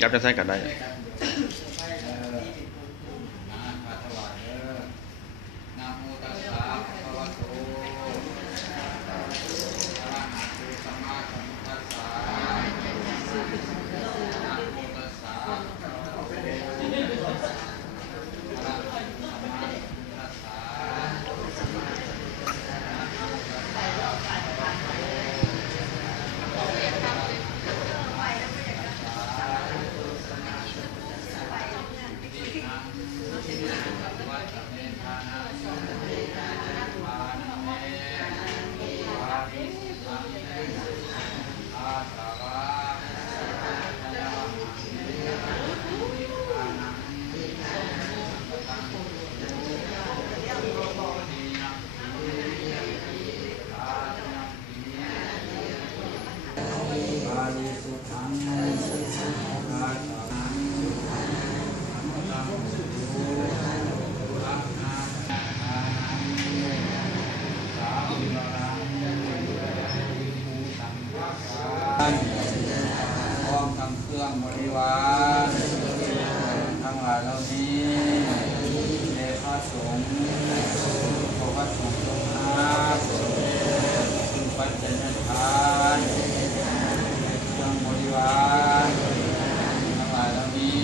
จับจะใส่กันได้พร้อมทั้งเครื่องบริวารทั้งหลายเหล่านี้เดชพระสงฆ์ขอพระสงฆ์จงรับคือปัจจัยทานเครื่องบริวารทั้งหลายเหล่านี้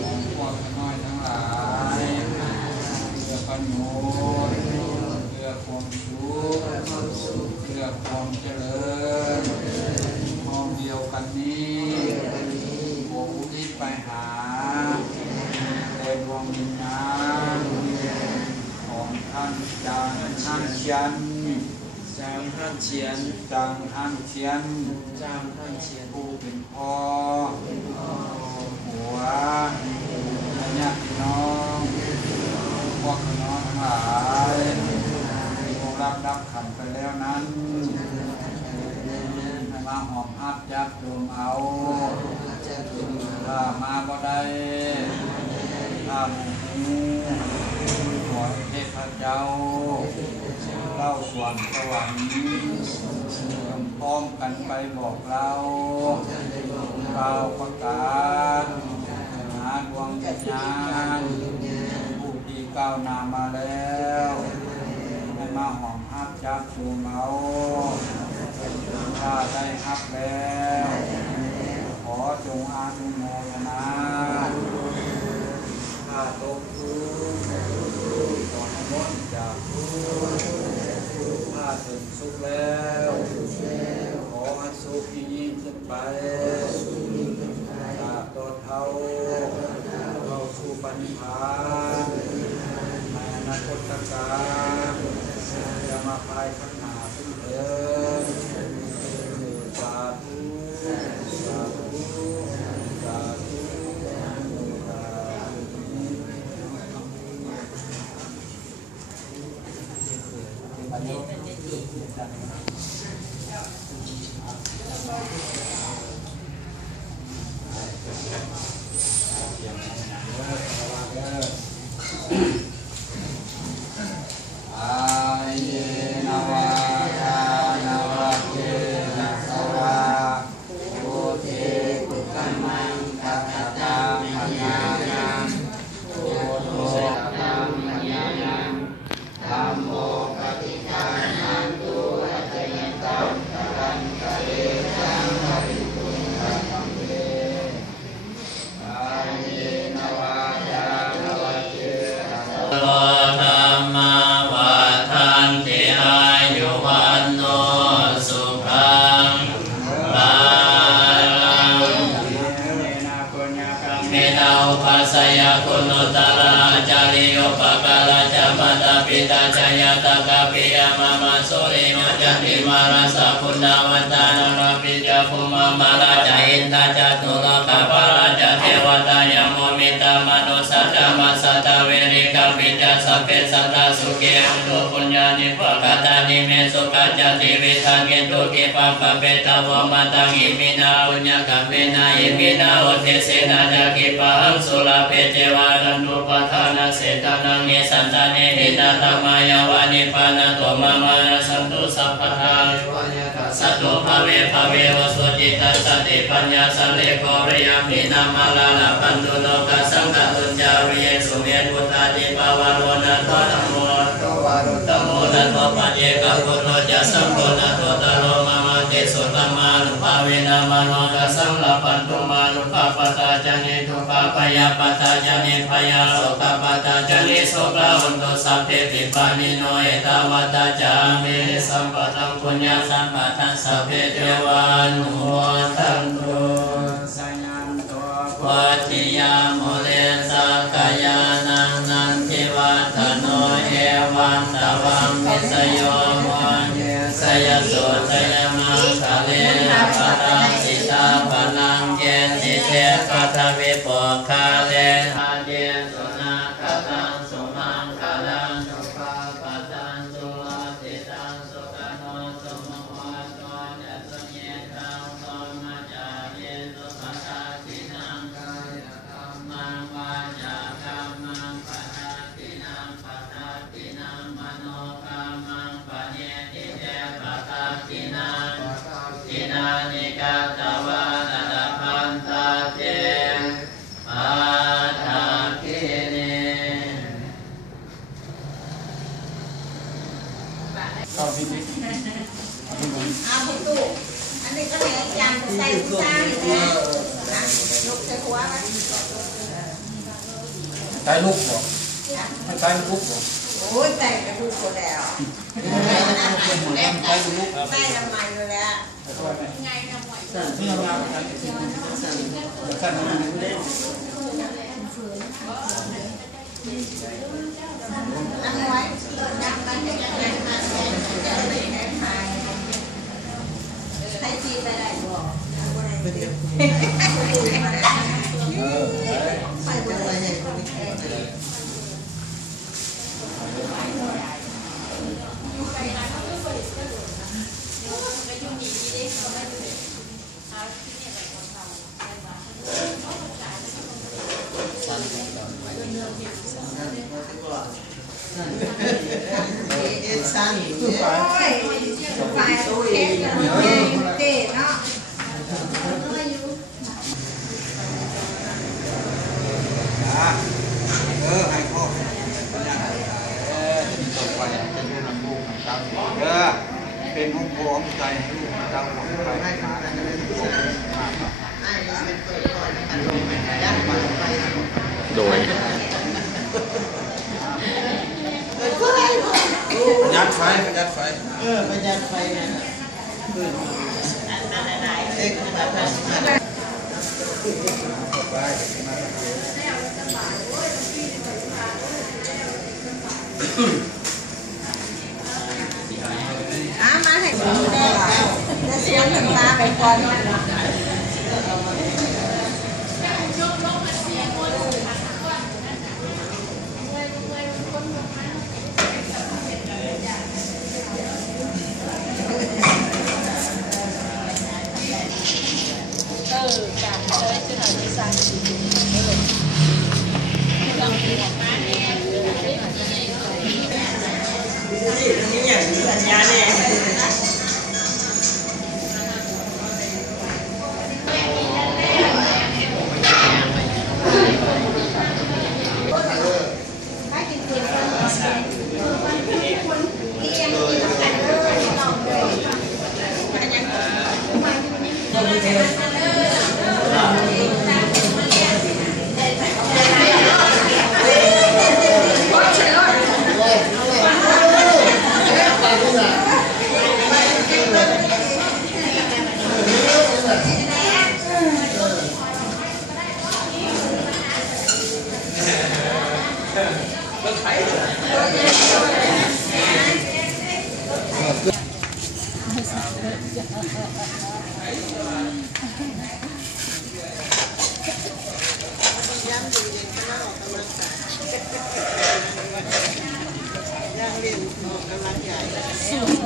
ของพวกน้อยทั้งหลายเพื่อประโยชน์เพื่อความสุขเพื่อความเจริญเดียวกันนี้โออุทิศไปหาแต่ดวงวิญญาณของท่านจางท่านเชียนผู้เป็นพ่อหัวญาติพี่น้องพวกน้องทั้งหลายที่คงรับขันไปแล้วนั้นมาหอมอับจับจุมเอาถ้ามาบ่ได้ถ้าหมู่ขอเทพเจ้าเล่าส่วนสวรรค์พร้อมกันไปบอกเราประกาศหาดวงวิญญาณผู้ที่ก้าวหน้ามาแล้วให้มาหอมอับจับจุมเอาถ้าได้ฮับแล้วขอจงอนุโมทนาถ้าตกทุกข์ขอให้พ้นจากทุกข์ถ้าถึงสุขแล้วขอให้สุขยิ่งขึ้นไปจากตัวเท่าเข้าสู่ปัญญาในอนาคตการจะมาภายข้างหน้าขึ้นเถิดMaya wani pana to mama santu sappha สัตโตภเวภเววสุจิตสติปัญญาสัลเลโกริยมินามาลาลาปันตุโลกสังฆตุจาริเยสุเมตุตาติปาวาโรนะโตธรรมโมตโมนะโตปัจเจกพุทโธจะสัมโฆนะโตตโลมามาเตสุตมานุภาเวนะมโนตัสสังลาปันตุมานุภาปตาจเนทุภาปยาปตาจเนพยาโสกปตาจเนโสกลาหุนตุสัพเพปิปานิโนเอตาวตาจามิสัมปะทังปุญญาสัมปะทังสัพเพเทวานุโมทันตุสัญญันตัววัจจิยาโมเลสักกายานังนันทิวัฒโนเอวังตวังมิสโยโมเยสยสุสยมังคะเลปะทังสิตาปะนังเกติเทปัทวิปกาเลอาเดสุนาคตังสุมังคลังสุปาปะตังสุอาติตังสุขโนสุโมหะโตยัสเยตังโตมาจาเยสุปตาตินังกายกรรมังวาจากรรมังปะทาตินังปะทาตินังมโนกรรมังปะเนติเตปะทาตินังตินานิกาตวานาตพันตาเตอาทาคิเนเข้าที่นี่เอาไปตู้อันนี้ก็เนี่ยจานใส่ผู้ชายนะลูกใส่หัวไหมใช้ลูกบ่ไม่ใช้ลูกบ่โอ้ยใส่กระดูกหมดแล้วไม่ทำไมเลยแล้วไงทำไมที่ทำงานกันสั้นมันเล่นนั่งไว้นั่งกันจะยังไงมาจะไม่ได้ทายให้ทีไปได้บ่ไปดูสั้นโอ้ยไฟเอ็นเตะเนาะให้พ่อจะต่อไปจะดูลำลูกลำเต้าเป็นห้องโถงใจให้ลูกเต้าของใครมาได้โดยประหยัดไฟประหยัดไฟประหยัดไฟนะเด็กแบบนั้นมาให้ดูแลจะเสียงถึงมาไปก่อนจากเธอจะหน่อยที่สั่งลองกินมาเนี่ยนี่อย่างนี้สัญญาเนี่ย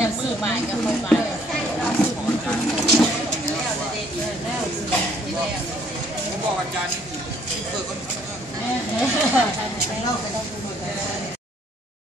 ยังมือใหม่กับมือใหม่ผมบอกอาจารย์ที่เปิดก็เล่าไปแล้ว